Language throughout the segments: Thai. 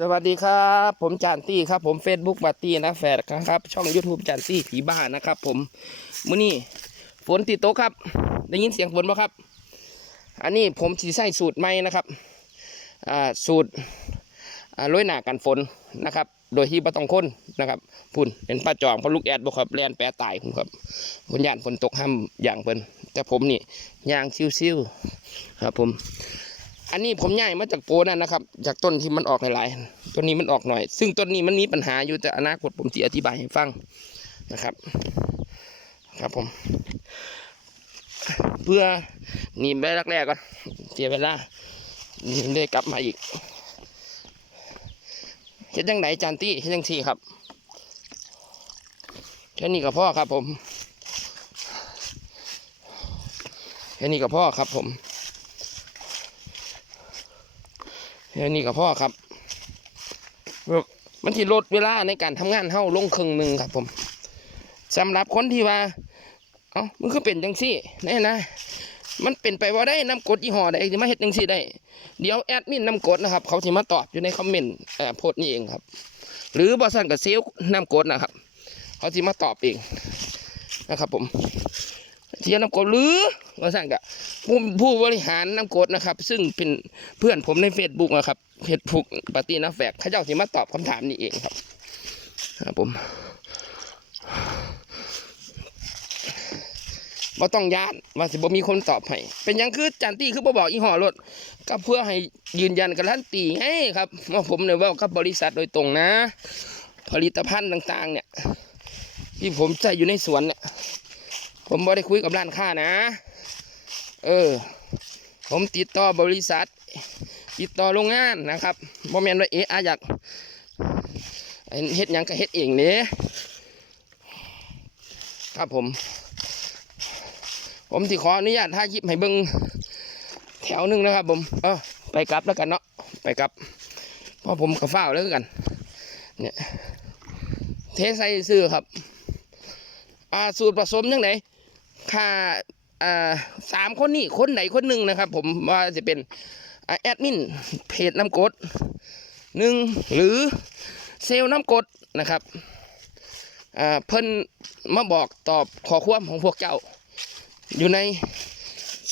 สวัสดีครับ ผมจานตี้ครับ ผม Facebook บัตตี้นะแฟดครับ ช่อง YouTube จานตี้ผีบ้านนะครับ ผมมื้อนี้ฝนติดโต๊ะครับ ได้ยินเสียงฝนป่ะครับ อันนี้ผมสีใส่สูตรใหม่นะครับอ่าสูตรอ่าโรยหนากันฝนนะครับ โดยที่บ่ต้องค้นนะครับพุ่นเป็นป้าจอมเขาลูกแอดบ่ครับแลนแปรตายครับผลยานฝนตกห้ามอย่างเพิ่นแต่ผมนี่ยางชิวๆครับผม อันนี้ผมย้ายมาจากโปนั่นนะครับ จากต้นที่มันออกหลายๆต้นนี้มันออกหน่อย ซึ่งต้นนี้มันมีปัญหาอยู่แต่อนาคตผมจะอธิบายให้ฟังนะครับ ครับผม เพื่อหนีไปแรกๆก่อนเสียเวลาหนี่ได้กลับมาอีกเฮ็ดยังไหนจานตี้เฮ็ดยังทีครับแค่นี้กับพ่อครับผมแค่นี้กับพ่อครับผม แค่นี้กับพ่อครับเบิกมันที่ลดเวลาในการทำงานเฮาลงครึ่งหนึ่งครับผมสำหรับคนที่ว่า เอ้ามันคือเป็นจังซี่แน่นะ มันเป็นไปว่าได้นำกดยี่ห้อใดที่มาเฮ็ดจังซี่ได้ เดี๋ยวแอดมินนำกดนะครับ เขาสิมาตอบอยู่ในคอมเมนต์โพสต์นี้เองครับ หรือบอสันกับเซลลนำกดนะครับ เขาสิมาตอบเองนะครับผม เทียนนำกดหรือบอสันกับผู้ผู้บริหารน้ำกดนะครับ ซึ่งเป็นเพื่อนผมใน Facebook นะครับเพจผูกปาร์ตี้นักแฝกเขาเจ้าสิมาตอบคำถามนี้เองครับครับผมบ่ต้องยานว่าสิบ่มีคนตอบให้เป็นยังคือจันตี้คือบ่บอกอีห่อรถก็เพื่อให้ยืนยันการันตีไงครับว่าผมเนี่ยว่ากับบริษัทโดยตรงนะ ผลิตภัณฑ์ต่าง ๆ เนี่ย ที่ผมใช้อยู่ในสวนเนี่ย ผมบ่ได้คุยกับร้านค้านะ เออ ผมติดต่อบริษัท ติดต่อโรงงานนะครับโมเมนว่าเอะอะอยากเฮ็ดยังก็เฮ็ดเองเด้ครับผม ผมที่ขออนุญาตถ่ายคลิปให้เบิ่งแถวหนึ่งนะครับ ผม เออไปกลับแล้วกันเนาะ ไปกลับ เพราะผมกับฝ้าแล้วกัน เนี่ย เทใส่ซื้อครับ อ่า สูตรผสมยังไง ค่าอ่าสามคนนี่คนไหนคนหนึ่งนะครับ ผมว่าจะเป็นแอดมินเพจน้ำกดหนึ่งหรือเซลล์น้ำกดนะครับอ่าเพิ่นมาบอกตอบขอความของพวกเจ้า อยู่ใน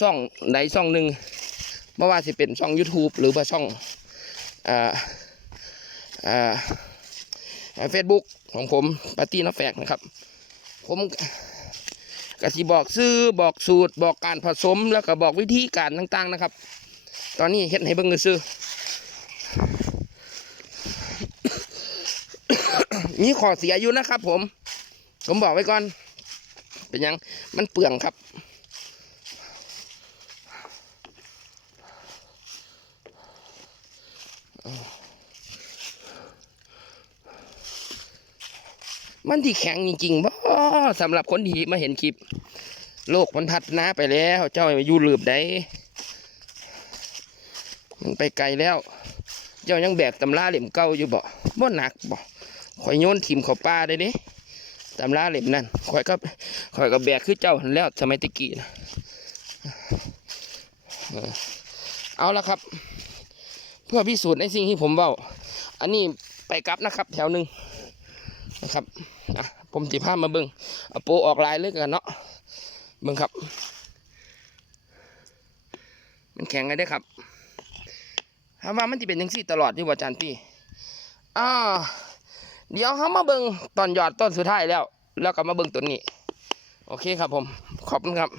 ช่องใดช่องหนึ่งไม่ว่าจะเป็นช่อง YouTube หรือว่าช่องอ่าอ่าเฟซบุ๊กของผมปาร์ตี้นักแฟกนะครับ ผม ก็สิบอกซื้อบอกสูตรบอกการผสมแล้วก็บอกวิธีการต่างๆนะครับ ตอนนี้เห็ดให้เบิ่งซื้อมีข้อเสียอยู่นะครับผม ผมบอกไว้ก่อน เป็นยังมันเปลืองครับ มันที่แข็งจริงๆบ่สำหรับคนที่มาเห็นคลิป โลกมันพัฒนาไปแล้ว เจ้าอยู่ลืบได้มันไปไกลแล้ว เจ้ายังแบกตำราเหล่มเก่าอยู่บ่บ่หนักบ่ข่อยโยนทิมเขาป้าได้เด้ตำราเหล่มนั่นข่อยก็ข่อยก็แบกคือเจ้าแล้วสมัยตะกี้นะเอาละครับ เพื่อพิสูจน์ในสิ่งที่ผมเว้า อันนี้ไปกลับนะครับ แถวหนึ่ง นะครับผมจีพามาเบิ่งเอาโปรออกลายเลยกันเนาะเบิ่งครับ มันแข็งไงได้ครับถามว่ามันจะเป็นยังสี่ตลอดที่ว่าจารย์พี่อ่าเดี๋ยวเขามาเบิ่งตอนหยอดต้นสุดท้ายแล้ว แล้วก็มาเบิ่งต้นนี้ โอเคครับผม ขอบคุณครับ